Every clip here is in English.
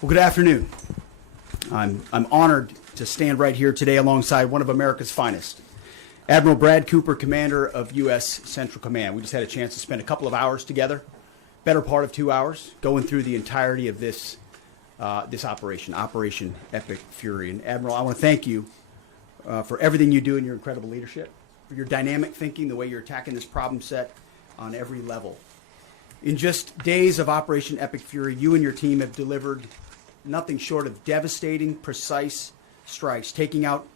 Well, good afternoon. I'm honored to stand right here today alongside one of America's finest, Admiral Brad Cooper, Commander of U.S. Central Command. We just had a chance to spend a couple of hours together, better part of 2 hours, going through the entirety of this operation, Operation Epic Fury. And Admiral, I want to thank you for everything you do and your incredible leadership, for your dynamic thinking, the way you're attacking this problem set on every level. In just days of Operation Epic Fury, you and your team have delivered nothing short of devastating, precise strikes, taking out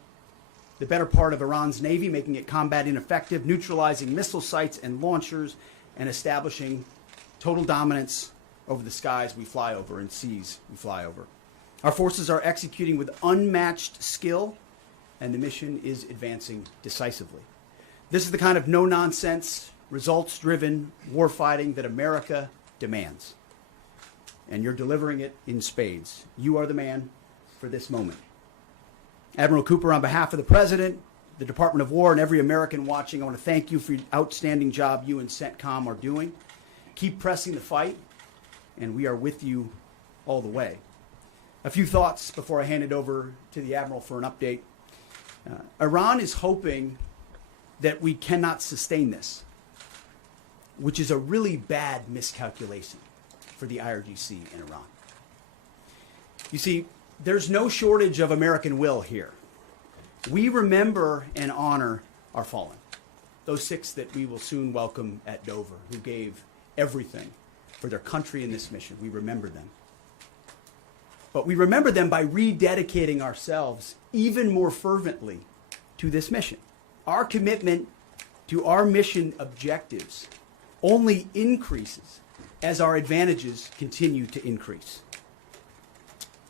the better part of Iran's Navy, making it combat ineffective, neutralizing missile sites and launchers, and establishing total dominance over the skies we fly over and seas we fly over. Our forces are executing with unmatched skill, and the mission is advancing decisively. This is the kind of no-nonsense, results-driven warfighting that America demands. And you're delivering it in spades. You are the man for this moment. Admiral Cooper, on behalf of the President, the Department of War, and every American watching, I want to thank you for the outstanding job you and CENTCOM are doing. Keep pressing the fight, and we are with you all the way. A few thoughts before I hand it over to the Admiral for an update. Iran is hoping that we cannot sustain this, which is a really bad miscalculation for the IRGC in Iran. You see, there's no shortage of American will here. We remember and honor our fallen, those 6 that we will soon welcome at Dover, who gave everything for their country in this mission. We remember them. But we remember them by rededicating ourselves even more fervently to this mission. Our commitment to our mission objectives only increases as our advantages continue to increase.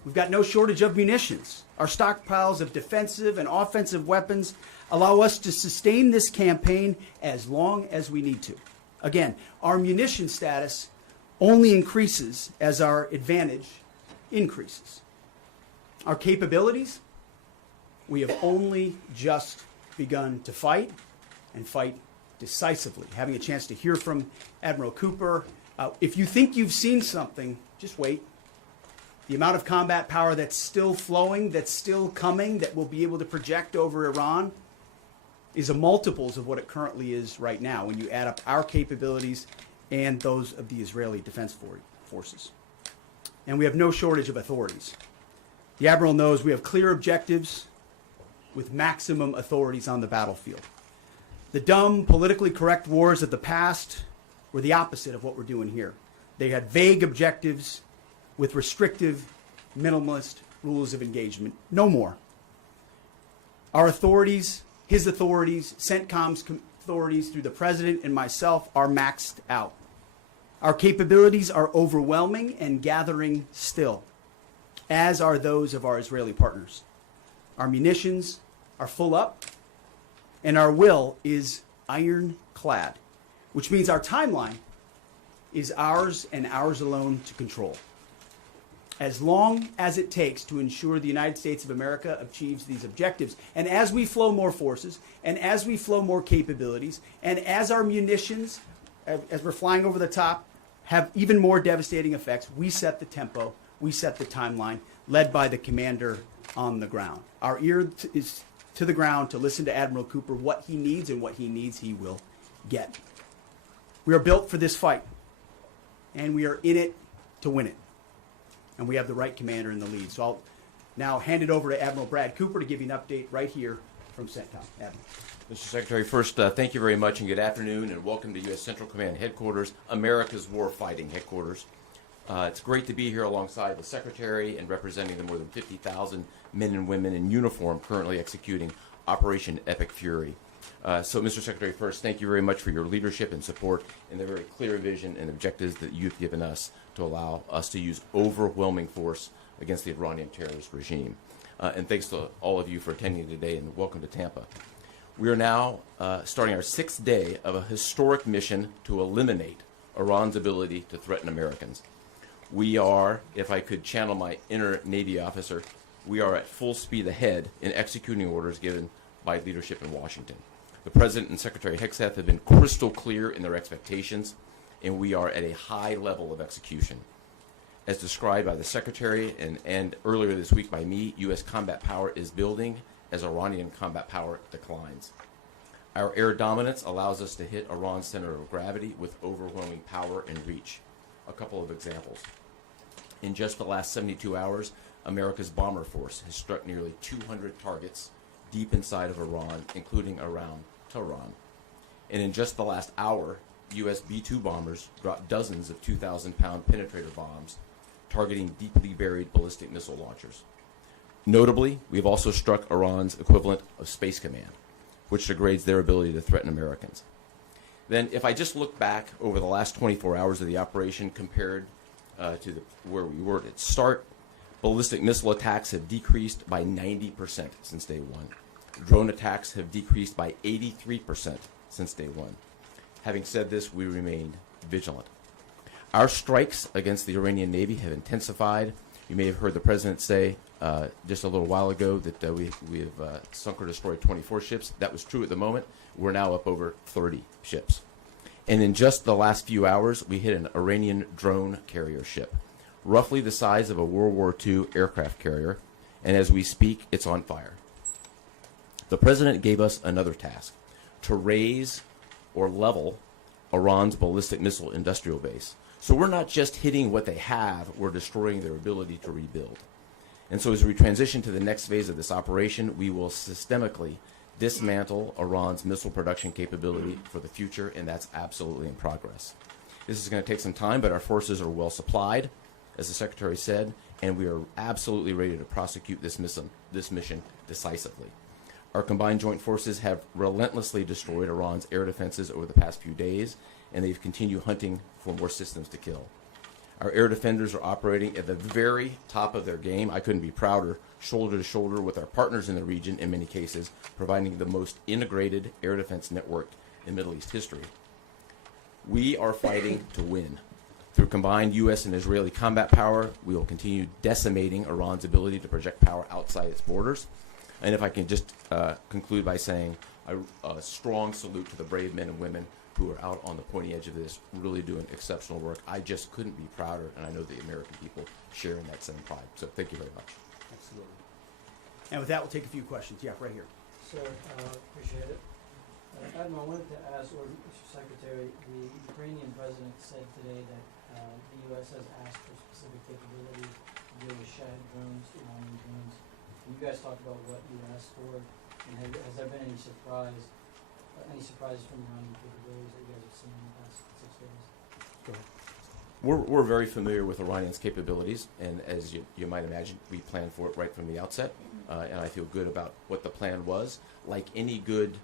We've got no shortage of munitions. Our stockpiles of defensive and offensive weapons allow us to sustain this campaign as long as we need to. Again, our munition status only increases as our advantage increases. Our capabilities, we have only just begun to fight, and fight decisively. Having a chance to hear from Admiral Cooper. If you think you've seen something, just wait. The amount of combat power that's still flowing, that's still coming, that will be able to project over Iran is a multiples of what it currently is right now when you add up our capabilities and those of the Israeli Defense Forces. And we have no shortage of authorities. The Admiral knows we have clear objectives with maximum authorities on the battlefield. The dumb, politically correct wars of the past were the opposite of what we're doing here. They had vague objectives with restrictive, minimalist rules of engagement. No more. Our authorities, his authorities, CENTCOM's authorities through the President and myself are maxed out. Our capabilities are overwhelming and gathering still, as are those of our Israeli partners. Our munitions are full up, and our will is ironclad, which means our timeline is ours and ours alone to control. As long as it takes to ensure the United States of America achieves these objectives. And as we flow more forces, and as we flow more capabilities, and as our munitions, as we're flying over the top, have even more devastating effects, we set the tempo, we set the timeline, led by the commander on the ground. Our ear is to the ground to listen to Admiral Cooper. What he needs and what he needs, he will get. We are built for this fight, and we are in it to win it. And we have the right commander in the lead. So I'll now hand it over to Admiral Brad Cooper to give you an update right here from CENTCOM. Admiral. Mr. Secretary, first, thank you very much and good afternoon, and welcome to U.S. Central Command Headquarters, America's warfighting headquarters. It's great to be here alongside the Secretary and representing the more than 50,000 men and women in uniform currently executing Operation Epic Fury. So, Mr. Secretary, first, thank you very much for your leadership and support and the very clear vision and objectives that you've given us to allow us to use overwhelming force against the Iranian terrorist regime. And thanks to all of you for attending today, and welcome to Tampa. We are now starting our 6th day of a historic mission to eliminate Iran's ability to threaten Americans. We are, if I could channel my inner Navy officer, we are at full speed ahead in executing orders given by leadership in Washington. The President and Secretary Hegseth have been crystal clear in their expectations, and we are at a high level of execution. As described by the Secretary and earlier this week by me, U.S. combat power is building as Iranian combat power declines. Our air dominance allows us to hit Iran's center of gravity with overwhelming power and reach. A couple of examples. In just the last 72 hours, America's bomber force has struck nearly 200 targets deep inside of Iran, including around Tehran. And in just the last hour, U.S. B-2 bombers dropped dozens of 2,000-pound penetrator bombs targeting deeply buried ballistic missile launchers. Notably, we've also struck Iran's equivalent of Space Command, which degrades their ability to threaten Americans. Then, if I just look back over the last 24 hours of the operation compared to where we were at start, ballistic missile attacks have decreased by 90% since day one. Drone attacks have decreased by 83% since day one. Having said this, we remained vigilant. Our strikes against the Iranian Navy have intensified. You may have heard the President say just a little while ago that we have sunk or destroyed 24 ships. That was true at the moment. We're now up over 30 ships. And in just the last few hours, we hit an Iranian drone carrier ship, roughly the size of a World War II aircraft carrier, and as we speak, it's on fire. The President gave us another task, to raise or level Iran's ballistic missile industrial base. So we're not just hitting what they have, we're destroying their ability to rebuild. And so as we transition to the next phase of this operation, we will systemically dismantle Iran's missile production capability for the future, and that's absolutely in progress. This is going to take some time, but our forces are well supplied, as the Secretary said, and we are absolutely ready to prosecute this mission decisively. Our combined joint forces have relentlessly destroyed Iran's air defenses over the past few days, and they've continued hunting for more systems to kill. Our air defenders are operating at the very top of their game. I couldn't be prouder, shoulder to shoulder with our partners in the region in many cases, providing the most integrated air defense network in Middle East history. We are fighting to win. Through combined U.S. and Israeli combat power, we will continue decimating Iran's ability to project power outside its borders. And if I can just conclude by saying a strong salute to the brave men and women who are out on the pointy edge of this, really doing exceptional work. I just couldn't be prouder, and I know the American people share in that same pride. So thank you very much. Absolutely. And with that, we'll take a few questions. Yeah, right here. Sir, appreciate it. Admiral, I wanted to ask, or Mr. Secretary, the Ukrainian president said today that the U.S. has asked for specific capabilities to deal with Shad drones, Iranian drones. And you guys talked about what you asked for, and has there been any surprises from Iranian capabilities that you guys have seen in the past 6 days? Go ahead. We're very familiar with Iranian's capabilities, and as you might imagine, we planned for it right from the outset, and I feel good about what the plan was. Like any good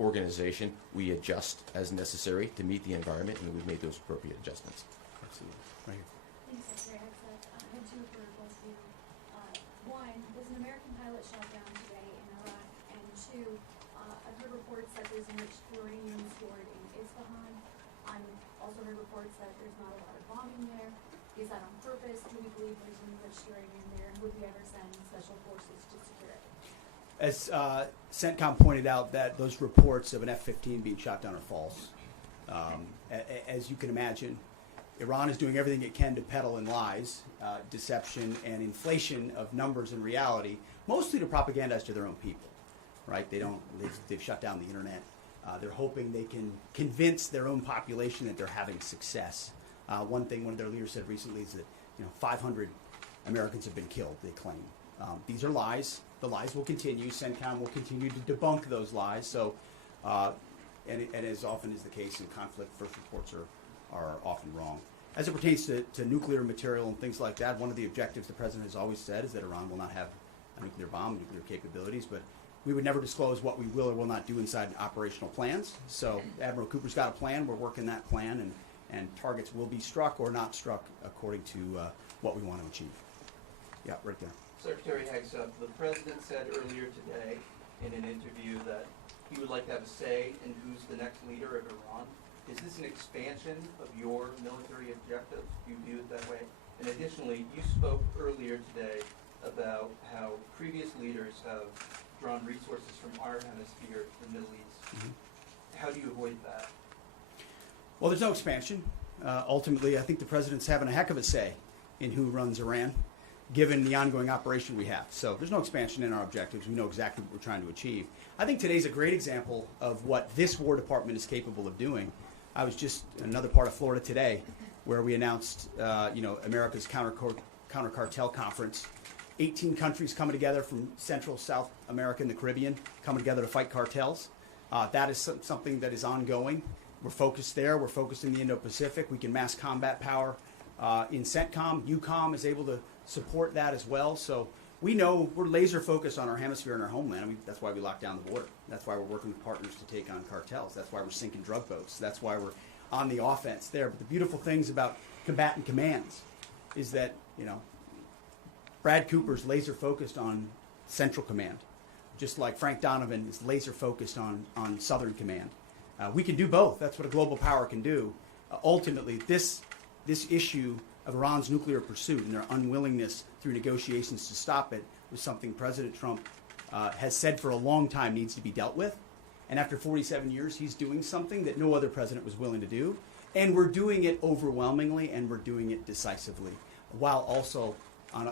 organization, we adjust as necessary to meet the environment, and we've made those appropriate adjustments. Absolutely. Right here. Thanks, Secretary Hegseth. I had two for both of you. One, was an American pilot shot down today in Iraq? And two, I've heard reports that there's enriched uranium stored in Isfahan. I've also heard reports that there's not a lot of bombing there. Is that on purpose? Do we believe there's enriched uranium there? And would we ever send special forces to secure it? As CENTCOM pointed out, that those reports of an F-15 being shot down are false. As you can imagine, Iran is doing everything it can to peddle in lies, deception, and inflation of numbers and reality, mostly to propagandize to their own people. Right? They've shut down the internet. They're hoping they can convince their own population that they're having success. One thing one of their leaders said recently is that 500 Americans have been killed, they claim. These are lies. The lies will continue. CENTCOM will continue to debunk those lies. So, and as often is the case in conflict, first reports are often wrong. As it pertains to nuclear material and things like that, one of the objectives the President has always said is that Iran will not have a nuclear bomb, nuclear capabilities, but we would never disclose what we will or will not do inside operational plans. So Admiral Cooper's got a plan. We're working that plan, and targets will be struck or not struck according to what we want to achieve. Yeah, right there. Secretary Hegseth, the President said earlier today in an interview that he would like to have a say in who's the next leader of Iran. Is this an expansion of your military objectives? Do you view it that way? And additionally, you spoke earlier today about how previous leaders have drawn resources from our hemisphere to the Middle East. Mm-hmm. How do you avoid that? Well, there's no expansion. Ultimately, I think the president's having a heck of a say in who runs Iran, given the ongoing operation we have. So there's no expansion in our objectives. We know exactly what we're trying to achieve. I think today's a great example of what this War Department is capable of doing. I was just in another part of Florida today where we announced, America's counter cartel conference. 18 countries coming together from Central, South America, and the Caribbean, coming together to fight cartels. That is something that is ongoing. We're focused there. We're focused in the Indo-Pacific. We can mass combat power in CENTCOM. EUCOM is able to support that as well. So we know we're laser focused on our hemisphere and our homeland. That's why we locked down the border. That's why we're working with partners to take on cartels. That's why we're sinking drug boats. That's why we're on the offense there. But the beautiful things about combatant commands is that, Brad Cooper's laser focused on Central Command, just like Frank Donovan is laser focused on Southern Command. We can do both. That's what a global power can do. Ultimately, this issue of Iran's nuclear pursuit and their unwillingness through negotiations to stop it was something President Trump has said for a long time needs to be dealt with. And after 47 years, he's doing something that no other president was willing to do. And we're doing it overwhelmingly, and we're doing it decisively, while also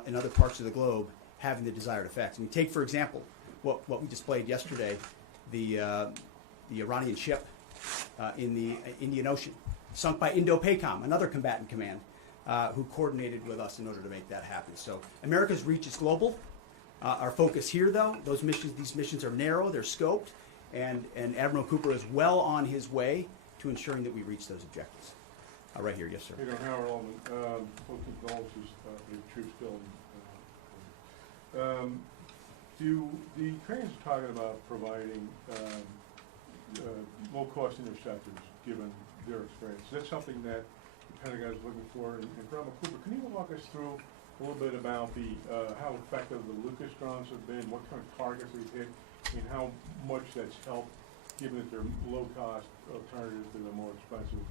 in other parts of the globe having the desired effects. And you take, for example, what we displayed yesterday, the Iranian ship in the Indian Ocean, sunk by Indo-PACOM, another combatant command, who coordinated with us in order to make that happen. So America's reach is global. Our focus here, though, these missions are narrow, they're scoped, and Admiral Cooper is well on his way to ensuring that we reach those objectives. Right here, yes, sir. Howard Allman, full condolences to the troops killed. The Ukrainians are talking about providing low-cost interceptors, given their experience. Is that something that the Pentagon is looking for? And Admiral Cooper, can you walk us through a little bit about how effective the Lucas drones have been, what kind of targets they've hit, and how much that's helped, given that they're low-cost alternatives to the more expensive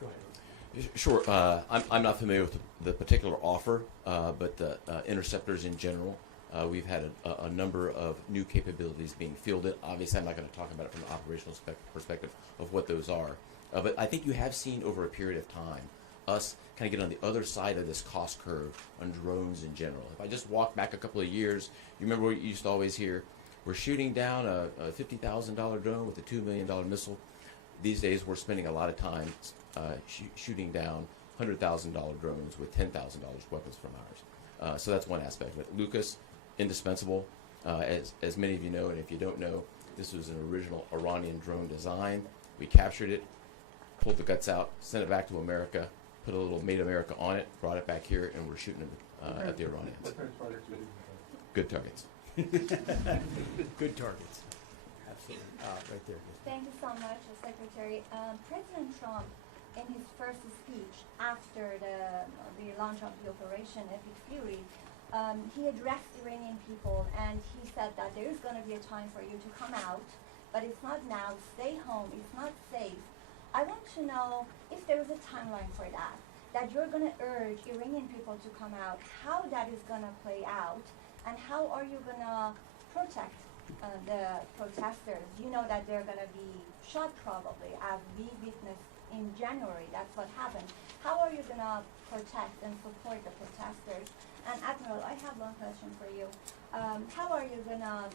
Go ahead. Sure. I'm not familiar with the particular offer, but the interceptors in general, we've had a number of new capabilities being fielded. Obviously, I'm not going to talk about it from an operational perspective of what those are. But I think you have seen over a period of time us kind of get on the other side of this cost curve on drones in general. If I just walk back a couple of years, you remember what you used to always hear? We're shooting down a $50,000 drone with a $2 million missile. These days, we're spending a lot of time shooting down $100,000 drones with $10,000 weapons from ours. So that's one aspect. But Lucas, indispensable. As many of you know, and if you don't know, this was an original Iranian drone design. We captured it, pulled the guts out, sent it back to America, put a little Made America on it, brought it back here, and we're shooting it at the Iranians. Good targets. Good targets. Absolutely. Right there. Thank you so much, Secretary. President Trump, in his first speech after the launch of the Operation Epic Fury, he addressed Iranian people and he said that there is going to be a time for you to come out, but it's not now. Stay home. It's not safe. I want to know if there is a timeline for that you're going to urge Iranian people to come out, how that is going to play out, and how are you going to protect the protesters? You know that they're going to be shot probably, as we witnessed in January. That's what happened. How are you going to protect and support the protesters? And Admiral, I have one question for you. How are you going to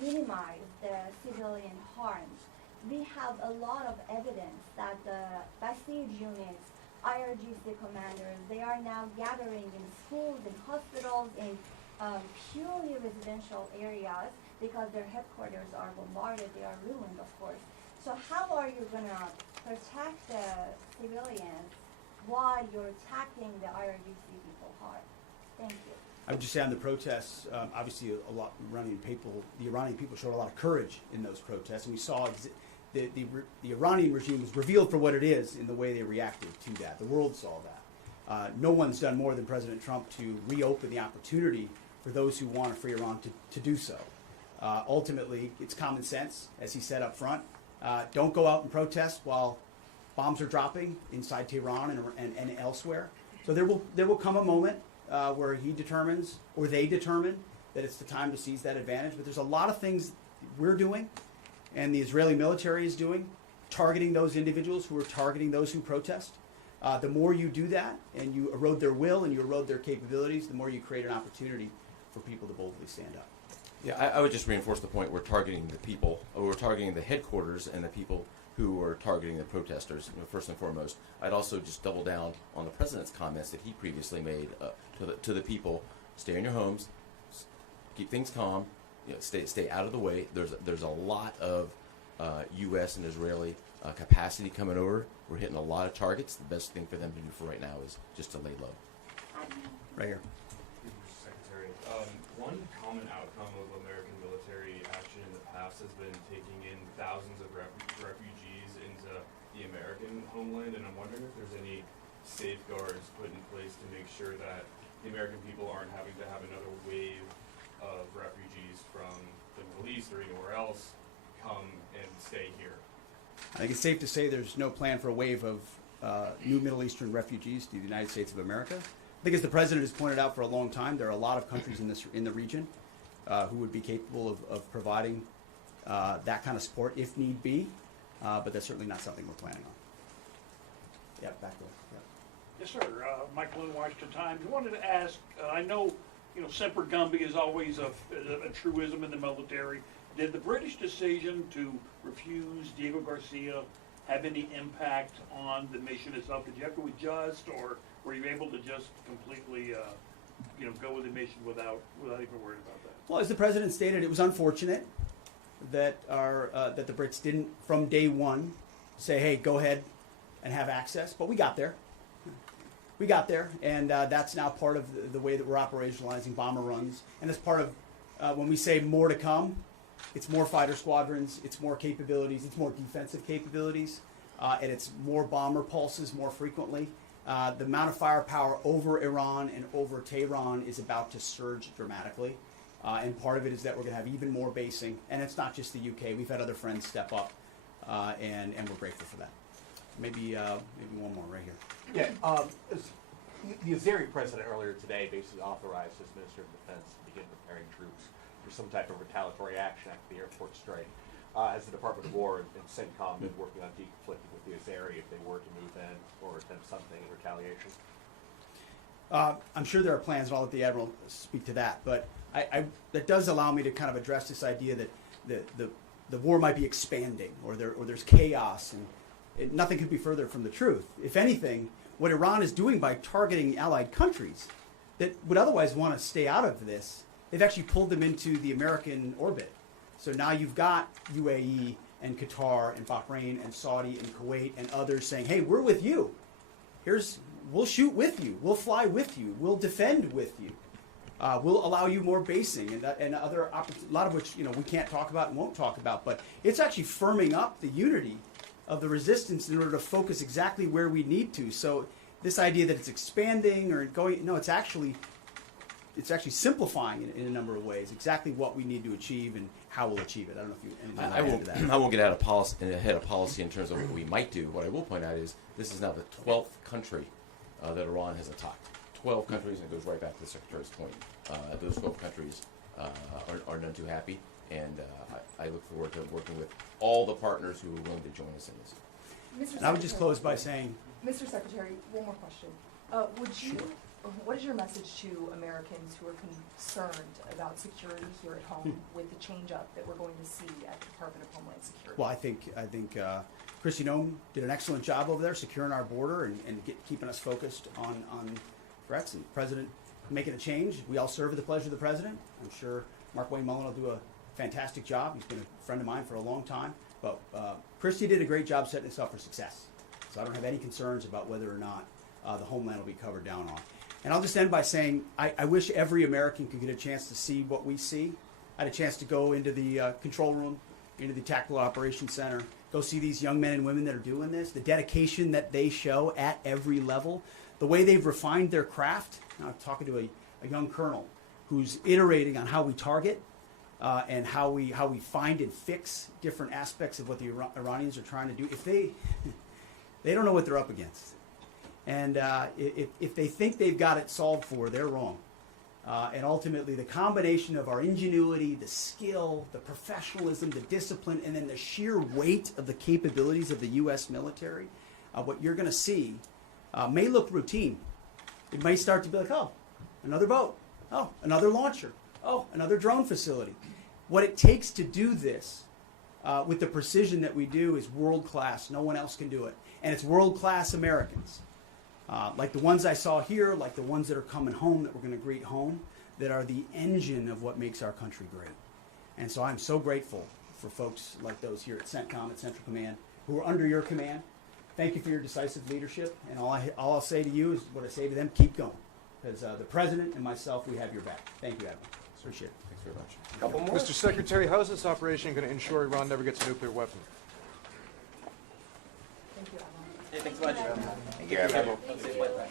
minimize the civilian harms? We have a lot of evidence that the Basij units, IRGC commanders, they are now gathering in schools, in hospitals, in purely residential areas because their headquarters are bombarded, they are ruined, of course. So how are you going to protect the civilians while you're attacking the IRGC people hard? Thank you. I would just say on the protests, obviously the Iranian people showed a lot of courage in those protests, and we saw the Iranian regime was revealed for what it is in the way they reacted to that. The world saw that. No one's done more than President Trump to reopen the opportunity for those who want a free Iran to do so. Ultimately, it's common sense, as he said up front. Don't go out and protest while bombs are dropping inside Tehran and elsewhere. So there will come a moment where he determines, or they determine, that it's the time to seize that advantage. But there's a lot of things we're doing and the Israeli military is doing targeting those individuals who are targeting those who protest. The more you do that and you erode their will and you erode their capabilities, the more you create an opportunity for people to boldly stand up. Yeah, I would just reinforce the point. We're targeting the people. We're targeting the headquarters and the people who are targeting the protesters, first and foremost. I'd also just double down on the president's comments that he previously made to the people. Stay in your homes, keep things calm, stay out of the way. There's a lot of U.S. and Israeli capacity coming over. We're hitting a lot of targets. The best thing for them to do for right now is just to lay low. Right here. Secretary, one common outcome of American military action in the past has been taking in thousands of refugees into the American homeland, and I'm wondering if there's any safeguards put in place to make sure that the American people aren't having to have another wave of refugees from the Middle East or anywhere else come and stay here. I think it's safe to say there's no plan for a wave of new Middle Eastern refugees to the United States of America. I think, as the president has pointed out for a long time, there are a lot of countries in the region who would be capable of providing that kind of support if need be, but that's certainly not something we're planning on. Yeah, back there. Yeah. Yes, sir. Michael in Washington Times. I wanted to ask, I know, Semper Gumby is always a truism in the military. Did the British decision to refuse Diego Garcia have any impact on the mission itself? Did you have to adjust, or were you able to just completely, go with the mission without even worrying about that? Well, as the president stated, it was unfortunate that that the Brits didn't, from day one, say, "Hey, go ahead and have access." But we got there. We got there, and that's now part of the way that we're operationalizing bomber runs. And as part of when we say more to come, it's more fighter squadrons, it's more capabilities, it's more defensive capabilities, and it's more bomber pulses more frequently. The amount of firepower over Iran and over Tehran is about to surge dramatically. And part of it is that we're going to have even more basing. And it's not just the UK. We've had other friends step up, and we're grateful for that. Maybe one more right here. Yeah, the Azeri president earlier today basically authorized his Minister of Defense to begin preparing troops for some type of retaliatory action after the airport strike. Has the Department of War and CENTCOM been working on de-conflicting with the Azeri if they were to move in or attempt something in retaliation? I'm sure there are plans, and I'll let the Admiral speak to that. But that does allow me to kind of address this idea that the war might be expanding, or there's chaos, and nothing could be further from the truth. If anything, what Iran is doing by targeting allied countries that would otherwise want to stay out of this, they've actually pulled them into the American orbit. So now you've got UAE and Qatar and Bahrain and Saudi and Kuwait and others saying, "Hey, we're with you. We'll shoot with you. We'll fly with you. We'll defend with you. We'll allow you more basing," and other a lot of which we can't talk about and won't talk about. But it's actually firming up the unity of the resistance in order to focus exactly where we need to. So this idea that it's expanding or going, no, it's actually simplifying in a number of ways exactly what we need to achieve and how we'll achieve it. I don't know if you anything I to won't. add to that. I won't get ahead of policy in terms of what we might do. What I will point out is this is now the 12th country that Iran has attacked. 12 countries, and it goes right back to the Secretary's point. Those 12 countries are none too happy, and I look forward to working with all the partners who are willing to join us in this. And I would just close by saying, Mr. Secretary, one more question. What is your message to Americans who are concerned about security here at home with the change-up that we're going to see at the Department of Homeland Security? well, I think Christy Nome did an excellent job over there securing our border and keeping us focused on threats. And the President making a change. We all serve at the pleasure of the President. I'm sure Mark Wayne Mullen will do a fantastic job. He's been a friend of mine for a long time. But Christy did a great job setting us up for success. So I don't have any concerns about whether or not the homeland will be covered down on. And I'll just end by saying I wish every American could get a chance to see what we see. I had a chance to go into the control room, into the Tactical Operations Center, go see these young men and women that are doing this, the dedication that they show at every level, the way they've refined their craft. Now, I'm talking to a young colonel who's iterating on how we target and how we find and fix different aspects of what the Iranians are trying to do. If they don't know what they're up against. And if they think they've got it solved for, they're wrong. and ultimately the combination of our ingenuity, the skill, the professionalism, the discipline, and then the sheer weight of the capabilities of the U.S. military, what you're going to see may look routine. It may start to be like, oh, another boat. Oh, another launcher. Oh, another drone facility. What it takes to do this with the precision that we do is world class. No one else can do it. And it's world class Americans. Like the ones I saw here, like the ones that are coming home that we're going to greet home, that are the engine of what makes our country great. And so I'm so grateful for folks like those here at CENTCOM, at Central Command, who are under your command. Thank you for your decisive leadership. And all I'll say to you is what I say to them, keep going. Because the President and myself, we have your back. Thank you, Admiral. Appreciate it. Thanks very much. Couple more? Mr. Secretary, how is this operation going to ensure Iran never gets a nuclear weapon? Thank you, Admiral. Hey, thanks so much. Thank you, Admiral. Have a safe flight back.